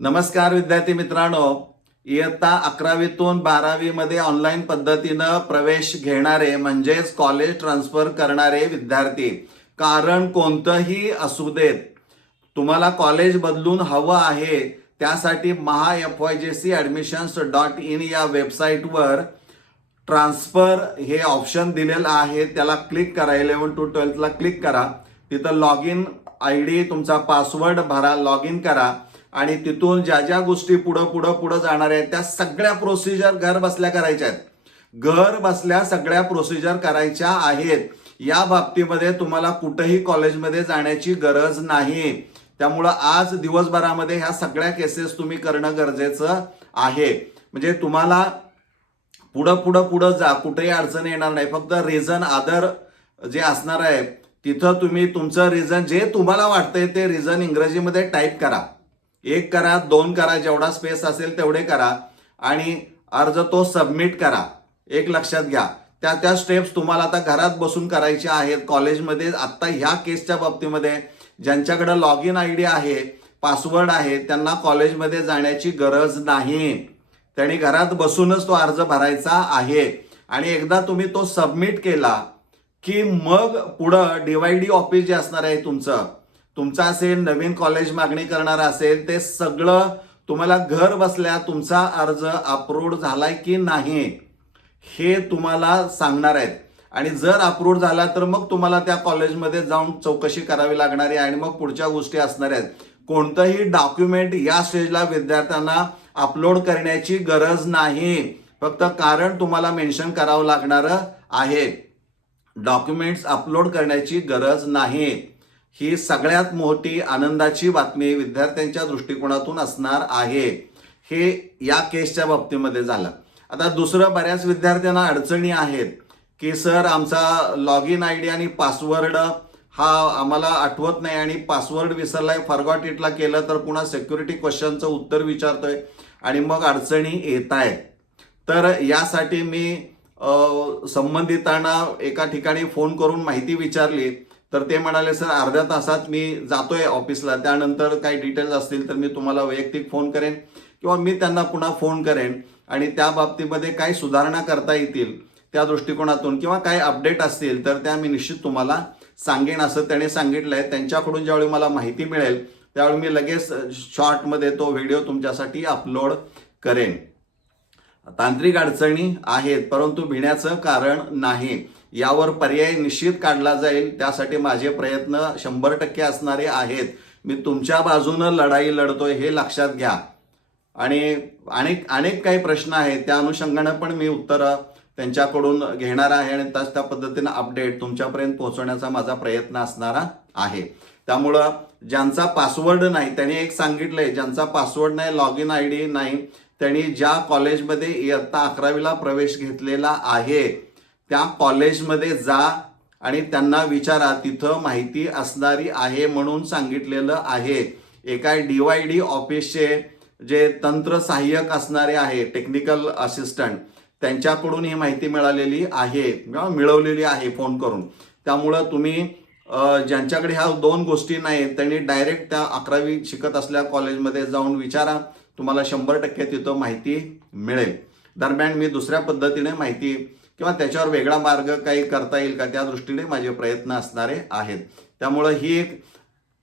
नमस्कार विद्यार्थी मित्रांनो, इयत्ता 11वीतून 12वी मध्ये ऑनलाईन पद्धतीनं प्रवेश घेणारे म्हणजेच कॉलेज ट्रान्सफर करणारे विद्यार्थी, कारण कोणतंही असू देत, तुम्हाला कॉलेज बदलून हवं आहे त्यासाठी MyFYJCadmissions.in या वेबसाईटवर ट्रान्सफर हे ऑप्शन दिलेलं आहे. त्याला क्लिक करा. 11 to 12 ला क्लिक करा. तिथं लॉग इन ID, तुमचा पासवर्ड भरा, लॉग इन करा आणि तिथून ज्या ज्या गोष्टी पुढं जाणार आहेत त्या सगळ्या प्रोसिजर घर बसल्या करायच्या आहेत. घर बसल्या सगळ्या प्रोसिजर करायच्या आहेत. या बाबतीमध्ये तुम्हाला कुठेही कॉलेजमध्ये जाण्याची गरज नाही. त्यामुळं आज दिवसभरामध्ये ह्या सगळ्या केसेस तुम्ही करणं गरजेचं आहे. म्हणजे तुम्हाला पुढं जा, कुठेही अडचण येणार नाही. फक्त रिझन आदर जे असणार आहे तिथं तुम्ही तुमचं रिझन जे तुम्हाला वाटतंय ते रिझन इंग्रजीमध्ये टाईप करा. 1 करा, 2 करा, जेवढा स्पेस असेल तेवढे करा आणि अर्ज तो सबमिट करा. एक लक्षात घ्या, त्या स्टेप्स तुम्हाला आता घरात बसून करायच्या आहेत. कॉलेजमध्ये आत्ता ह्या केसच्या बाबतीमध्ये ज्यांच्याकडे लॉग इन ID आहे, पासवर्ड आहे, त्यांना कॉलेजमध्ये जाण्याची गरज नाही. त्यांनी घरात बसूनच तो अर्ज भरायचा आहे आणि एकदा तुम्ही तो सबमिट केला की मग पुढं DYD ऑफिस जे असणार आहे तुमचं असेल, नवीन कॉलेज मागणी करणार असेल, ते सगळं तुम्हाला घर बसल्या तुमचा अर्ज अप्रूव्ड झालाय की नाही हे तुम्हाला सांगणार आहेत. आणि जर अप्रूव्ड झाला तर मग तुम्हाला त्या कॉलेजमध्ये जाऊन चौकशी करावी लागणार आहे आणि मग पुढच्या गोष्टी असणार आहेत. कोणतंही डॉक्युमेंट या स्टेजला विद्यार्थ्यांना अपलोड करण्याची गरज नाही. फक्त कारण तुम्हाला मेन्शन करावं लागणार आहे. डॉक्युमेंट्स अपलोड करण्याची गरज नाही. ही सगळ्यात मोठी आनंदाची बातमी विद्यार्थ्यांच्या दृष्टिकोनातून असणार आहे. हे या केसच्या बाबतीमध्ये झालं. आता दुसरं, बऱ्याच विद्यार्थ्यांना अडचणी आहेत की सर आमचा लॉग इन ID आणि पासवर्ड हा आम्हाला आठवत नाही आणि पासवर्ड विसरलाय, फॉरगॉट इटला केलं तर पुन्हा सिक्युरिटी क्वेश्चनचं उत्तर विचारतोय आणि मग अडचणी येत आहेत. तर यासाठी मी संबंधितांना एका ठिकाणी फोन करून माहिती विचारली तर ते म्हणाले सर अर्ध्या तासात मी जातोय ऑफिसला, त्यानंतर काही डिटेल्स असतील तर मी तुम्हाला वैयक्तिक फोन करेन किंवा मी त्यांना पुन्हा फोन करेन आणि त्या बाबतीमध्ये काही सुधारणा करता येतील त्या दृष्टिकोनातून किंवा काही अपडेट असतील तर त्या मी निश्चित तुम्हाला सांगेन असं त्याने सांगितलंय. त्यांच्याकडून ज्यावेळी मला माहिती मिळेल त्यावेळी मी लगेच शॉर्टमध्ये तो व्हिडिओ तुमच्यासाठी अपलोड करेन. तांत्रिक अडचणी आहेत परंतु भिण्याचं कारण नाही. यावर पर्याय निश्चित काढला जाईल. त्यासाठी माझे प्रयत्न 100% असणारे आहेत. मी तुमच्या बाजूनं लढाई लढतोय हे लक्षात घ्या. आणि अनेक काही प्रश्न आहेत त्या अनुषंगानं पण मी उत्तरं त्यांच्याकडून घेणार आहे आणि त्या पद्धतीनं अपडेट तुमच्यापर्यंत पोहोचवण्याचा माझा प्रयत्न असणारा आहे. त्यामुळं ज्यांचा पासवर्ड नाही, त्यांनी एक सांगितलंय, ज्यांचा पासवर्ड नाही, लॉग इन ID नाही, त्यांनी ज्या कॉलेजमध्ये इयत्ता 11वीला प्रवेश घेतलेला आहे त्या कॉलेजमध्ये जा आणि त्यांना विचारा, तिथं माहिती असणारी आहे म्हणून सांगितलेलं आहे. एका DYD ऑफिसचे जे तंत्र सहाय्यक असणारे आहे, टेक्निकल असिस्टंट, त्यांच्याकडून ही माहिती मिळालेली आहे, मिळवलेली आहे फोन करून. त्यामुळं तुम्ही ज्यांच्याकडे ह्या 2 गोष्टी नाहीत त्यांनी डायरेक्ट त्या 11वी शिकत असलेल्या कॉलेजमध्ये जाऊन विचारा. तुम्हाला 100% तिथं माहिती मिळेल. दरम्यान मी दुसऱ्या पद्धतीने माहिती किंवा त्याच्यावर वेगळा मार्ग काही करता येईल का त्या दृष्टीने माझे प्रयत्न असणारे आहेत. त्यामुळं ही एक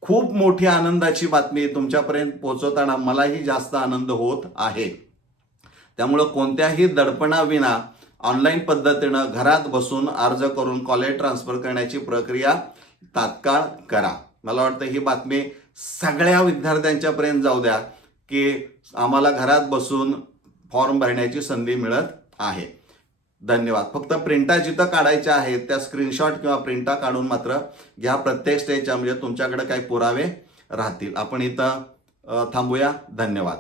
खूप मोठी आनंदाची बातमी तुमच्यापर्यंत पोहोचवताना मलाही जास्त आनंद होत आहे. त्यामुळं कोणत्याही दडपणाविना ऑनलाईन पद्धतीनं घरात बसून अर्ज करून कॉलेज ट्रान्सफर करण्याची प्रक्रिया तात्काळ करा. मला वाटतं ही बातमी सगळ्या विद्यार्थ्यांच्यापर्यंत जाऊ द्या की आम्हाला घरात बसून फॉर्म भरण्याची संधी मिळत आहे. धन्यवाद. फक्त प्रिंटा जिथं काढायच्या आहेत त्या स्क्रीनशॉट किंवा प्रिंटा काढून मात्र घ्या प्रत्येक स्टेजच्या, म्हणजे तुमच्याकडे काही पुरावे राहतील. आपण इथं थांबूया. धन्यवाद.